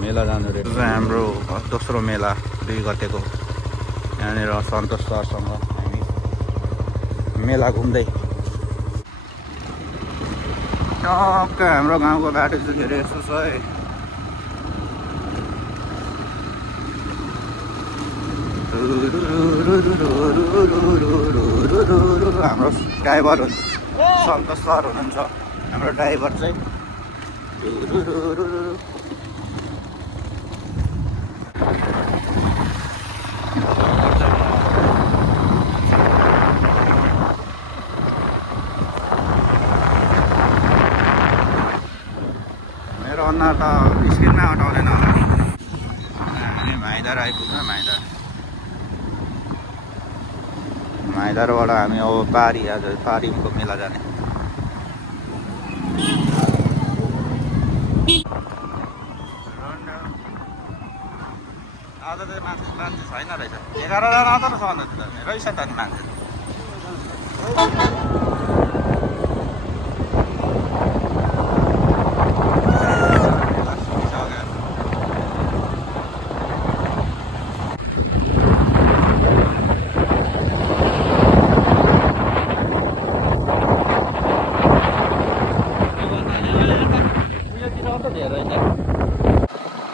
मेला जानु रे हाम्रो दोस्रो मेला 2 गतेको यहाँनिर सन्तोष सरसँग हामी मेला घुम्दै टक्क हाम्रो गाउँको बाटो चाहिँ धेरै यस्तो छ है हाम्रो ड्राइभर सन्तोष सर हुनुहुन्छ हाम्रो ड्राइभर चाहिँ मेरो अनुहार त स्क्रिनमा हटाउँदैन होला हामी माइदार आइपुग्छ माइदारबाट हामी अब पारी आज पारीको मेला जाने आज त मान्छे छैन रहेछ 11 जना मात्र छ रहेछ त मान्छे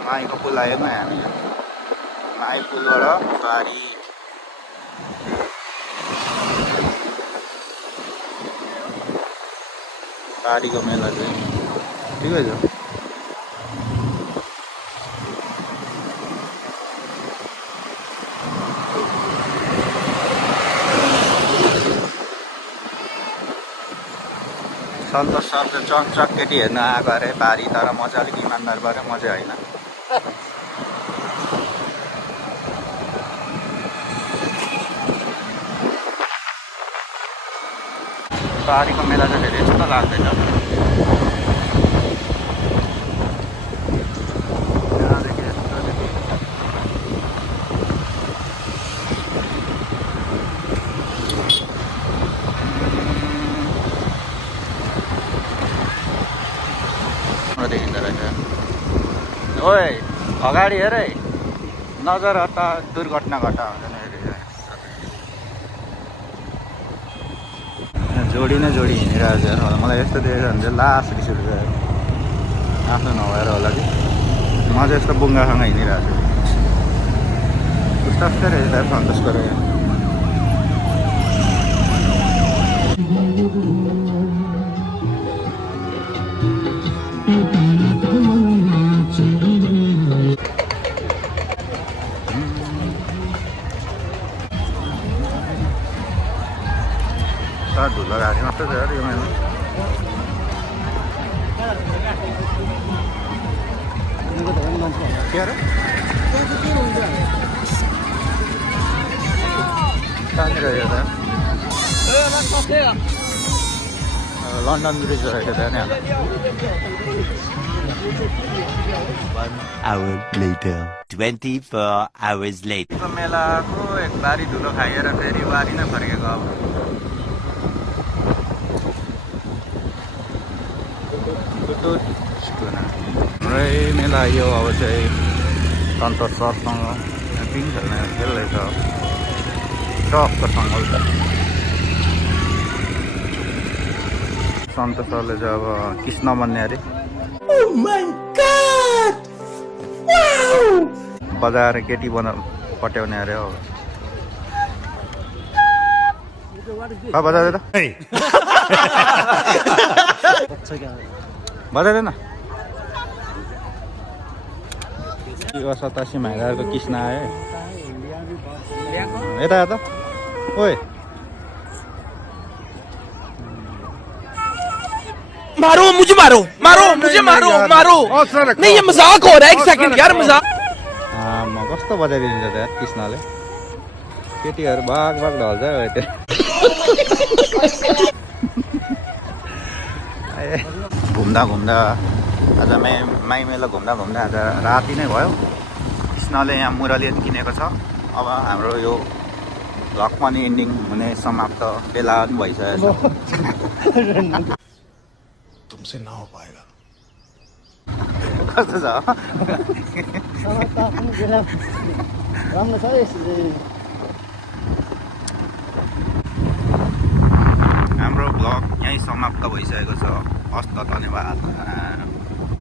माईको पुल आएमा हामी माई पुलबाट पारीको मेला चाहिँ ठिकै छ सन्तोष सर चाहिँ चकचक केटी हेर्न आएको अरे पारी तर म चाहिँ अलिक इमान्दार भएर म चाहिँ होइन पारीको मेला चाहिँ धेरै जस्तो लाग्दैन देखिँदो रहेछ ओए अगाडि हेर है नजर हटा दुर्घटना घटा हुँदैन जोडी नै जोडी हिँडिरहेको छ मलाई यस्तो देखेर भने चाहिँ लास रिस उठ्छ आफ्नो नभएर होला कि म चाहिँ यस्तो बुङ्गासँग हिँडिरहेको छु उस्तै रहेछ सन्तोष गरेर धुलो गाडी मात्रै छ यो मेला के अरे कहाँनिर यो त लन्डन ब्रिज रहेछ त्यहाँ 1 hour later 24 hours later मेलाको एक बारी धुलो खाएर फेरि वारी नै फर्केको अब हाम्रै मेला यो अब चाहिँ सन्तोष सरसँग पिङ खेल्दैछ टक्कसँग सन्तोष सरले चाहिँ अब कृष्ण बन्ने अरे बजाएर केटी पट्याउने अरे अब बजाउँदै त बजाउँदैन 87 माइदारको कृष्ण आयो यता यता ओए मारो मुझे मारो नहीं ये मजाक हो रहा है 1 सेकंड यार मजाक म कस्तो बजाइदिन्छ त यार कृष्णले केटीहरू बाग ढल्छ घुम्दा आज माई मेला घुम्दा आज राति नै भयो कृष्णले यहाँ मुरली किनेको छ अब हाम्रो यो भ्लग पनि एन्डिङ हुने समाप्त बेला भइसकेको छ तुमसे ना हो पाएगा कस्तो छ राम्रो छ यसले हाम्रो ब्लग यहीँ समाप्त भइसकेको छ हस्त धन्यवाद